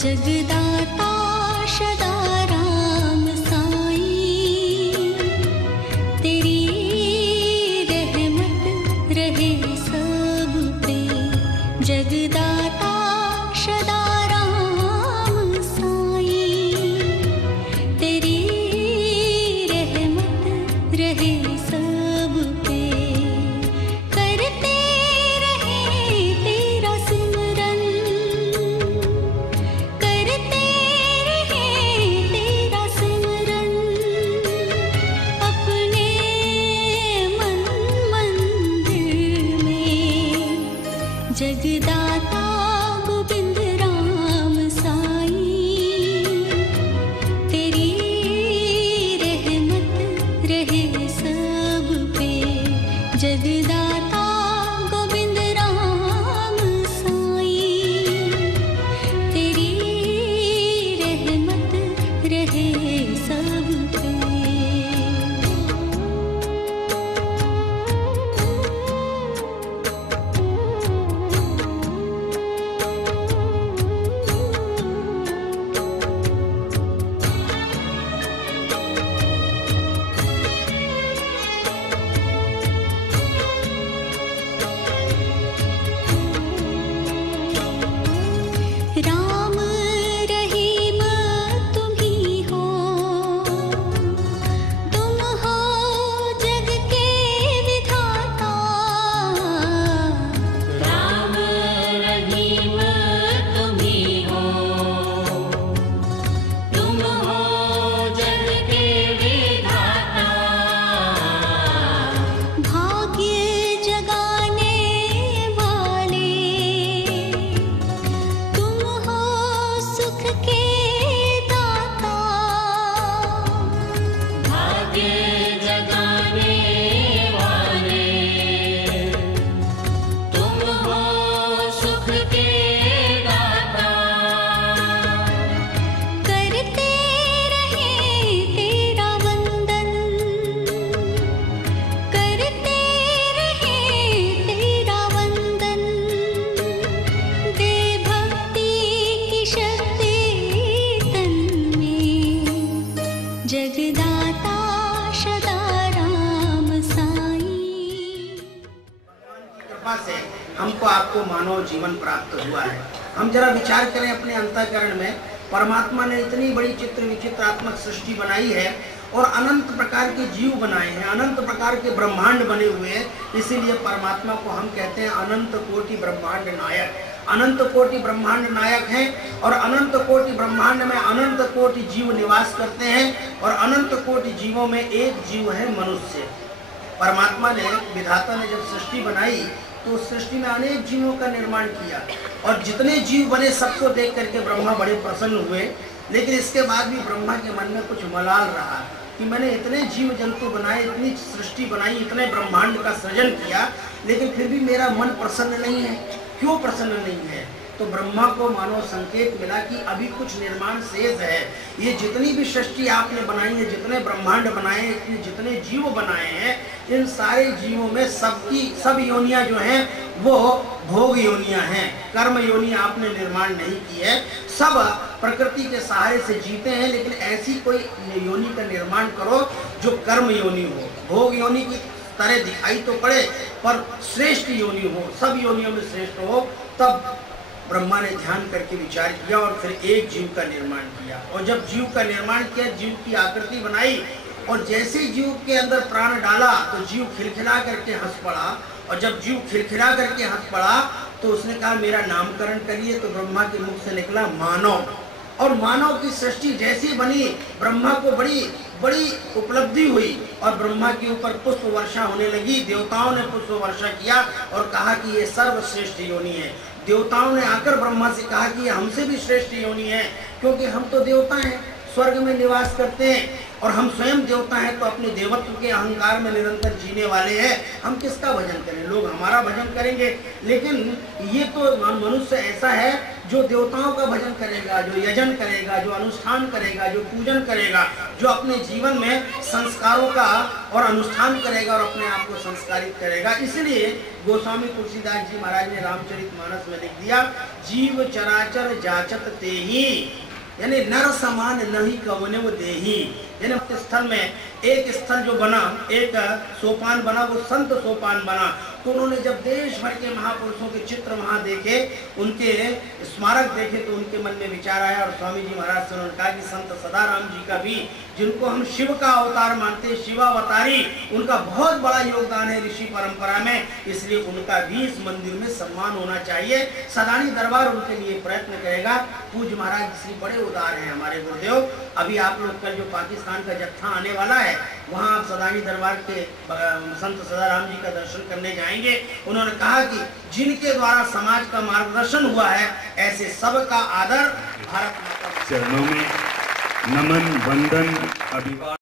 जगदाता सदा राम साईं, तेरी रहमत रहे सब पे। जगदाता सदा राम साईं, तेरी रहमत रहे सब पे। करते रहे तेरा सिमरन, करते रहे तेरा सिमरन, अपने मन मंदिर में। जगदाता गोविंद राम साईं, तेरी रहमत रहे सब पे। जगदाता गोविंद राम साईं, तेरी रहमत रहे सब पे। राम रहीम तुम ही हो, तुम हो जग के विधाता। राम रहीम तुम ही हो, तुम हो जग के विधाता। भाग्य जगाने वाले तुम हो, सुख के दाता। भाग्य जगाने वाले तुम हो, सुख के दाता। करते रहे तेरा वंदन, करते रहे तेरा वंदन। दे भक्ति की शक्ति तन में। जगदाता सदा राम साईं। कृपा से हमको आपको मानव जीवन प्राप्त हुआ है। हम जरा विचार करें अपने अंतःकरण में, परमात्मा ने इतनी बड़ी चित्र विचित्रात्मक सृष्टि बनाई है और अनंत प्रकार के जीव बनाए हैं, अनंत प्रकार के ब्रह्मांड बने हुए हैं। इसीलिए परमात्मा को हम कहते हैं अनंत कोटि ब्रह्मांड नायक। अनंत कोटि ब्रह्मांड नायक हैं और अनंत कोटि ब्रह्मांड में अनंत कोटि जीव निवास करते हैं और अनंत कोटि जीवों में एक जीव है मनुष्य। परमात्मा ने, विधाता ने जब सृष्टि बनाई तो उस सृष्टि में अनेक जीवों का निर्माण किया और जितने जीव बने सबको देख करके ब्रह्मा बड़े प्रसन्न हुए। लेकिन इसके बाद भी ब्रह्मा के मन में कुछ मलाल रहा कि मैंने इतने जीव जंतु बनाए, इतनी सृष्टि बनाई, इतने ब्रह्मांड का सृजन किया, लेकिन फिर भी मेरा मन प्रसन्न नहीं है। क्यों प्रसन्न नहीं है? तो ब्रह्मा को मानो संकेत मिला कि अभी कुछ निर्माण शेष है। ये जितनी भी सृष्टि आपने बनाई है, जितने ब्रह्मांड बनाए हैं, जितने जीव बनाए हैं, इन सारे जीवों में सब योनियां जो हैं वो भोग योनियां हैं, कर्म योनि आपने निर्माण नहीं की है। सब प्रकृति के सहारे से जीते हैं, लेकिन ऐसी कोई योनि का निर्माण करो जो कर्म योनि हो, भोग योनि की तरह दिखाई तो पड़े पर श्रेष्ठ योनि हो, सब योनियों में श्रेष्ठ हो। तब ब्रह्मा ने ध्यान करके विचार किया और फिर एक जीव का निर्माण किया। और जब जीव का निर्माण किया, जीव की आकृति बनाई और जैसे जीव के अंदर प्राण डाला तो जीव खिलखिला करके हंस पड़ा। और जब जीव खिलखिला करके हंस पड़ा तो उसने कहा मेरा नामकरण करिए। तो ब्रह्मा के मुख से निकला मानव। और मानव की सृष्टि जैसी बनी, ब्रह्मा को बड़ी बड़ी उपलब्धि हुई और ब्रह्मा के ऊपर पुष्प वर्षा होने लगी। देवताओं ने पुष्प वर्षा किया और कहा कि ये सर्वश्रेष्ठ योनि है। देवताओं ने आकर ब्रह्मा से कहा कि ये हमसे भी श्रेष्ठ योनि है, क्योंकि हम तो देवता हैं, स्वर्ग में निवास करते हैं और हम स्वयं देवता हैं, तो अपने देवत्व के अहंकार में निरंतर जीने वाले हैं। हम किसका भजन करें? लोग हमारा भजन करेंगे। लेकिन ये तो मनुष्य ऐसा है जो देवताओं का भजन करेगा, जो यजन करेगा, जो अनुष्ठान करेगा, जो पूजन करेगा, जो अपने जीवन में संस्कारों का और अनुष्ठान करेगा और अपने आप को संस्कारित करेगा। इसलिए गोस्वामी तुलसीदास जी महाराज ने रामचरितमानस में लिख दिया, जीव चराचर जाचत तेहि, यानी नर समान नहीं कवनेव देही। यानी स्थल में एक स्थल जो बना, एक सोपान बना, वो संत सोपान बना। तो उन्होंने जब देश भर के महापुरुषों के चित्र वहां देखे, उनके स्मारक देखे, तो उनके मन में विचार आया और स्वामी जी महाराज से उन्होंने कहा कि संत सदाराम जी का भी, जिनको हम शिव का अवतार मानते हैं, शिवावतारी, उनका बहुत बड़ा योगदान है ऋषि परंपरा में, इसलिए उनका भी इस मंदिर में सम्मान होना चाहिए। सदानी दरबार उनके लिए प्रयत्न करेगा। पूज्य महाराज श्री बड़े उदार हैं हमारे गुरुदेव। अभी आप लोग कल जो पाकिस्तान का जत्था आने वाला है, वहाँ आप सदानी दरबार के संत सदाराम जी का दर्शन करने जाएंगे। उन्होंने कहा कि जिनके द्वारा समाज का मार्गदर्शन हुआ है, ऐसे सबका आदर भारत माता चरणों में नमन, वंदन, अभिवादन।